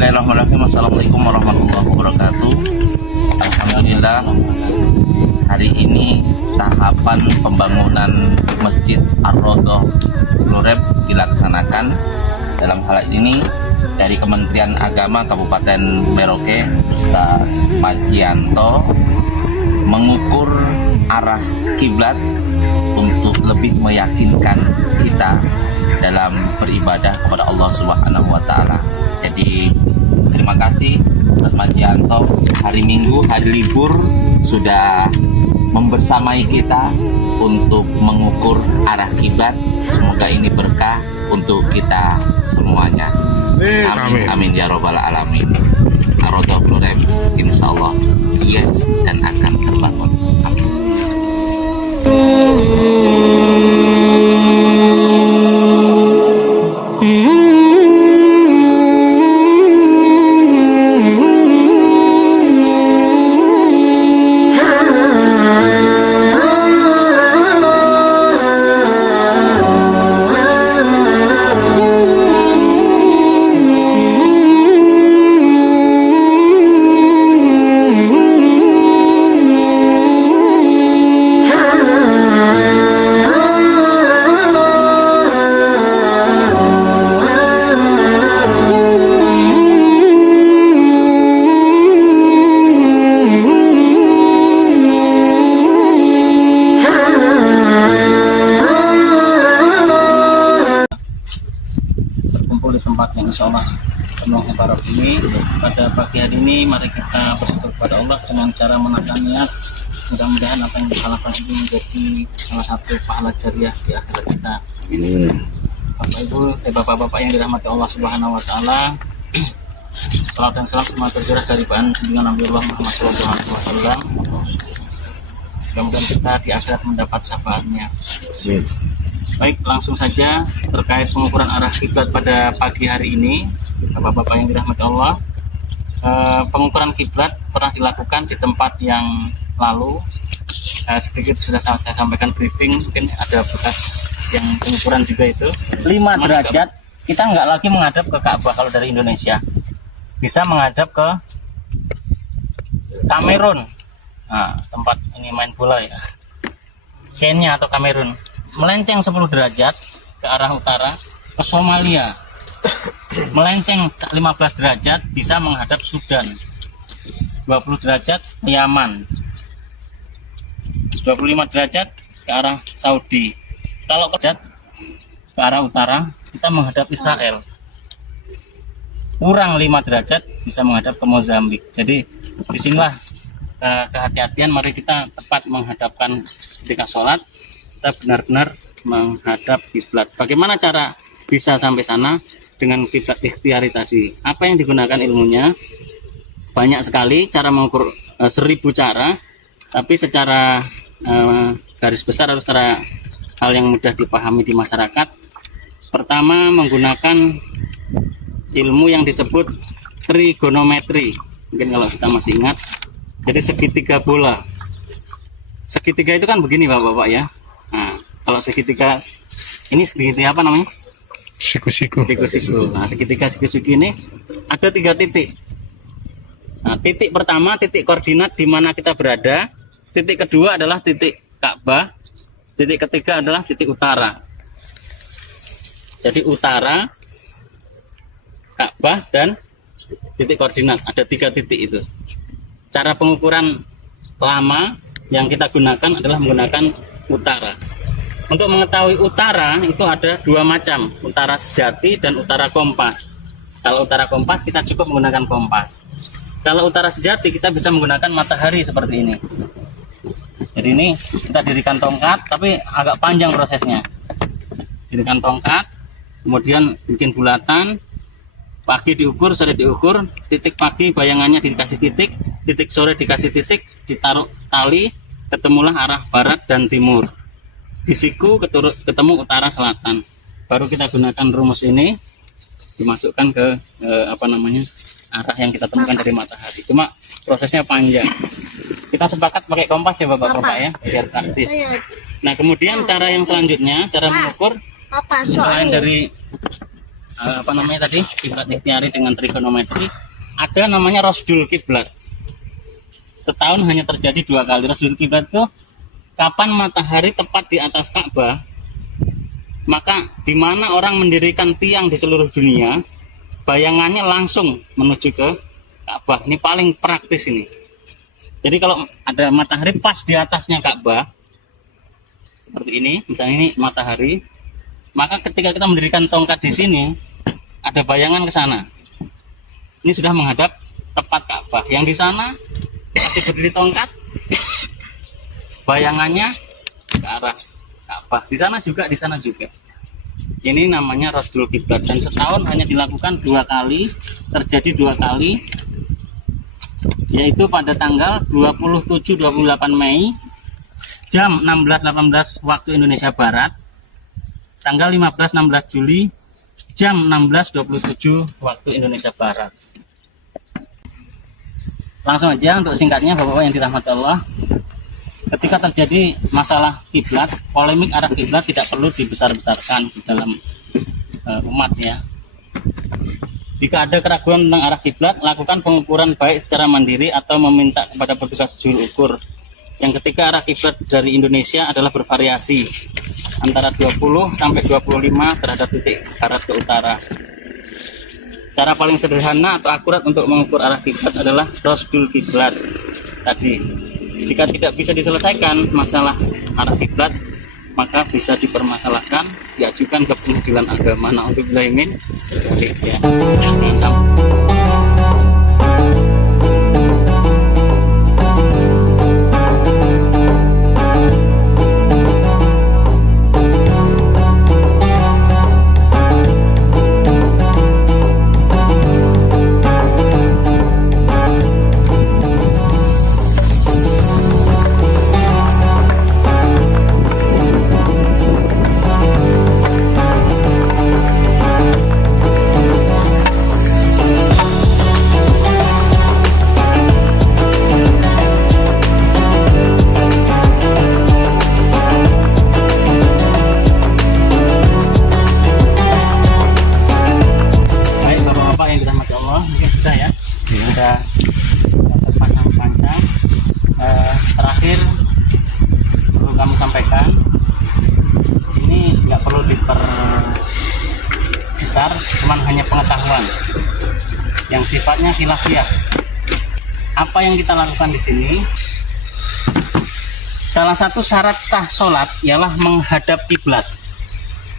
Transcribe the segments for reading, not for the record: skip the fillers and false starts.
Bismillahirrahmanirrahim. Assalamualaikum warahmatullahi wabarakatuh. Alhamdulillah, hari ini tahapan pembangunan Masjid Ar-Raudhah Bloreb dilaksanakan. Dalam hal ini dari Kementerian Agama Kabupaten Merauke, Ustaz Pajianto mengukur arah kiblat untuk lebih meyakinkan kita dalam beribadah kepada Allah Subhanahu wa taala. Jadi terima kasih Ustaz Pajianto, hari Minggu, hari libur sudah membersamai kita untuk mengukur arah kiblat. Semoga ini berkah untuk kita semuanya. Amin amin ya robbal alamin. Ar-Raudhah Bloreb insyaallah yes dan akan terbangun. Amin. Di tempat yang insya Allah penuh mubarak ini. Pada pagi hari ini mari kita bersyukur kepada Allah dengan cara menaikkan niat. Mudah-mudahan apa yang kita lakukan ini menjadi salah satu pahala jariah di akhirat kita. Bapak Ibu, bapak-bapak yang dirahmati Allah Subhanahu wa taala. Salam dan salam semua tercurah dari bahan junjungan Nabiullah Muhammad SAW. Mudah-mudahan kita di akhirat mendapat syafaatnya. Baik, langsung saja terkait pengukuran arah kiblat pada pagi hari ini, bapak-bapak yang dirahmati Allah. Pengukuran kiblat pernah dilakukan di tempat yang lalu. Sedikit sudah saya sampaikan briefing, mungkin ada bekas yang pengukuran juga itu. 5 derajat, kita nggak lagi menghadap ke Ka'bah kalau dari Indonesia. Bisa menghadap ke Kamerun. Nah, tempat ini main bola ya. Kenya atau Kamerun. Melenceng 10 derajat ke arah utara ke Somalia, melenceng 15 derajat bisa menghadap Sudan, 20 derajat ke Yaman, 25 derajat ke arah Saudi. Kalau ke arah utara kita menghadap Israel, kurang 5 derajat bisa menghadap ke Mozambik. Jadi disinilah kehati-hatian. Mari kita tepat menghadapkan ketika sholat, kita benar-benar menghadap kiblat. Bagaimana cara bisa sampai sana dengan kiblat ikhtiari tadi? Apa yang digunakan ilmunya? Banyak sekali cara mengukur, 1000 cara, tapi secara garis besar atau secara hal yang mudah dipahami di masyarakat. Pertama, menggunakan ilmu yang disebut trigonometri. Mungkin kalau kita masih ingat, jadi segitiga bola. Segitiga itu kan begini bapak-bapak ya. Nah, kalau segitiga ini segitiga apa namanya? Siku-siku. Siku-siku. Nah, segitiga siku-siku ini ada 3 titik. Nah, titik pertama titik koordinat di mana kita berada. Titik kedua adalah titik Ka'bah. Titik ketiga adalah titik utara. Jadi utara, Ka'bah dan titik koordinat. Ada 3 titik itu. Cara pengukuran lama yang kita gunakan adalah menggunakan utara. Untuk mengetahui utara itu ada 2 macam, utara sejati dan utara kompas. Kalau utara kompas kita cukup menggunakan kompas. Kalau utara sejati kita bisa menggunakan matahari seperti ini. Jadi ini kita dirikan tongkat, tapi agak panjang prosesnya. Dirikan tongkat, kemudian bikin bulatan, pagi diukur, sore diukur, titik pagi bayangannya dikasih titik, titik sore dikasih titik, ditaruh tali, ketemulah arah barat dan timur. Di siku ketemu utara selatan. Baru kita gunakan rumus ini dimasukkan ke arah yang kita temukan dari matahari. Cuma prosesnya panjang. Kita sepakat pakai kompas ya bapak-bapak ya, biar praktis. Nah kemudian cara yang selanjutnya, cara mengukur selain dari apa namanya tadi, kiblat ikhtiari dengan trigonometri, ada namanya rosdul kiblat. Setahun hanya terjadi 2 kali. Rosdul kiblat itu kapan matahari tepat di atas Ka'bah, maka di mana orang mendirikan tiang di seluruh dunia, bayangannya langsung menuju ke Ka'bah. Ini paling praktis ini. Jadi kalau ada matahari pas di atasnya Ka'bah, seperti ini, misalnya ini matahari, maka ketika kita mendirikan tongkat di sini, ada bayangan ke sana. Ini sudah menghadap tepat Ka'bah. Yang di sana masih berdiri tongkat, bayangannya ke arah Ka'bah. Di sana juga, di sana juga. Ini namanya rosdul kiblat, dan setahun hanya dilakukan 2 kali, terjadi 2 kali, yaitu pada tanggal 27-28 Mei jam 16.18 waktu Indonesia Barat, tanggal 15-16 Juli jam 16.27 waktu Indonesia Barat. Langsung aja untuk singkatnya, Bapak-bapak yang dirahmati Allah, ketika terjadi masalah kiblat, polemik arah kiblat tidak perlu dibesar-besarkan di dalam umat ya. Jika ada keraguan tentang arah kiblat, lakukan pengukuran baik secara mandiri atau meminta kepada petugas juru ukur. Yang ketiga, arah kiblat dari Indonesia adalah bervariasi antara 20 sampai 25 terhadap titik barat ke utara. Cara paling sederhana atau akurat untuk mengukur arah kiblat adalah rosdul kiblat tadi. Jika tidak bisa diselesaikan masalah arah kiblat, maka bisa dipermasalahkan, diajukan ke pengadilan agama. Na'udzubillah min dzalik ya. Terpasang panjang. Terakhir perlu kami sampaikan, ini nggak perlu diperbesar, cuman hanya pengetahuan yang sifatnya khilafiyah. Apa yang kita lakukan di sini, salah satu syarat sah sholat ialah menghadap kiblat.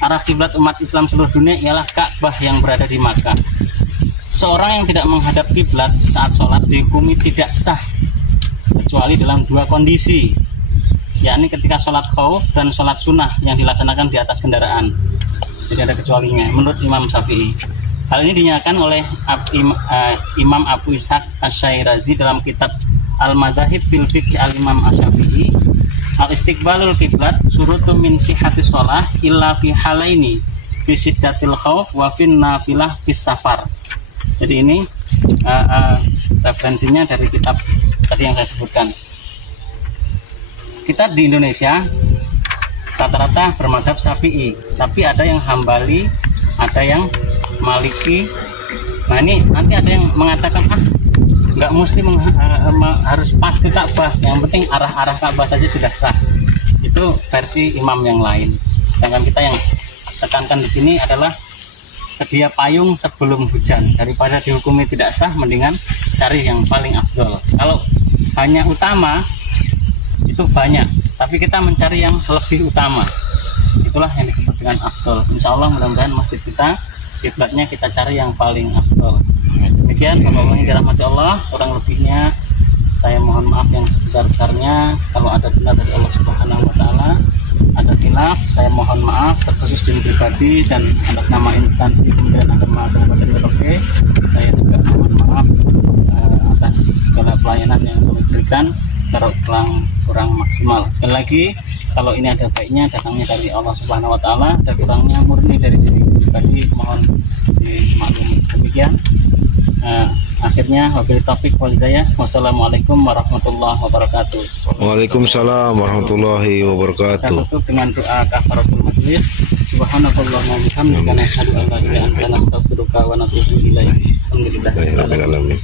Arah kiblat umat Islam seluruh dunia ialah Ka'bah yang berada di Makkah. Seorang yang tidak menghadap kiblat saat sholat dihukumi tidak sah kecuali dalam 2 kondisi, yakni ketika sholat khauf dan sholat sunnah yang dilaksanakan di atas kendaraan. Jadi ada kecualinya menurut Imam Syafi'i. Hal ini dinyatakan oleh Imam Abu Ishaq Asy-Syairazi dalam kitab Al-Madzahib fil Fiqh Al-Imam Asy-Syafi'i. Al-istiqbalul kiblat surutu min sihhatis shalah illa fi halaini fi syiddatil khauf wa fin nafilah fis safar. Jadi ini referensinya dari kitab tadi yang saya sebutkan. Kita di Indonesia rata-rata bermadhab Syafi'i, tapi ada yang Hambali, ada yang Maliki. Nah ini nanti ada yang mengatakan nggak mesti harus pas ke Ka'bah, yang penting arah-arah Ka'bah saja sudah sah. Itu versi imam yang lain. Sedangkan kita yang tekankan di sini adalah sedia payung sebelum hujan. Daripada dihukumi tidak sah, mendingan cari yang paling afdol. Kalau hanya utama itu banyak, tapi kita mencari yang lebih utama, itulah yang disebut dengan afdol. Insya Allah mudah-mudahan masjid kita kiblatnya kita cari yang paling afdol. Demikian Bapak-bapak yang dirahmati Allah, kurang lebihnya saya mohon maaf yang sebesar-besarnya. Kalau ada benar dari Allah Subhanahu wa Ta'ala, ada khilaf, saya mohon maaf terkhusus diri pribadi dan atas nama instansi Kementerian Agama Kabupaten Merauke. Saya juga mohon maaf atas segala pelayanan yang kami berikan kalau kurang maksimal. Sekali lagi, kalau ini ada baiknya datangnya dari Allah Subhanahu wa Ta'ala, ada kurangnya murni dari diri pribadi, mohon dimaklumi. Demikian akhirnya wabillahi taufiq wal hidayah. Wassalamualaikum warahmatullahi wabarakatuh. Waalaikumsalam warahmatullahi wabarakatuh. Kita tutup dengan doa kafaratul majlis. Subhanakallahumma wa bihamdika nasyhadu an la ilaha illa anta nastaghfiruka wa natubu ilaik. Alhamdulillah. Rabbil alamin.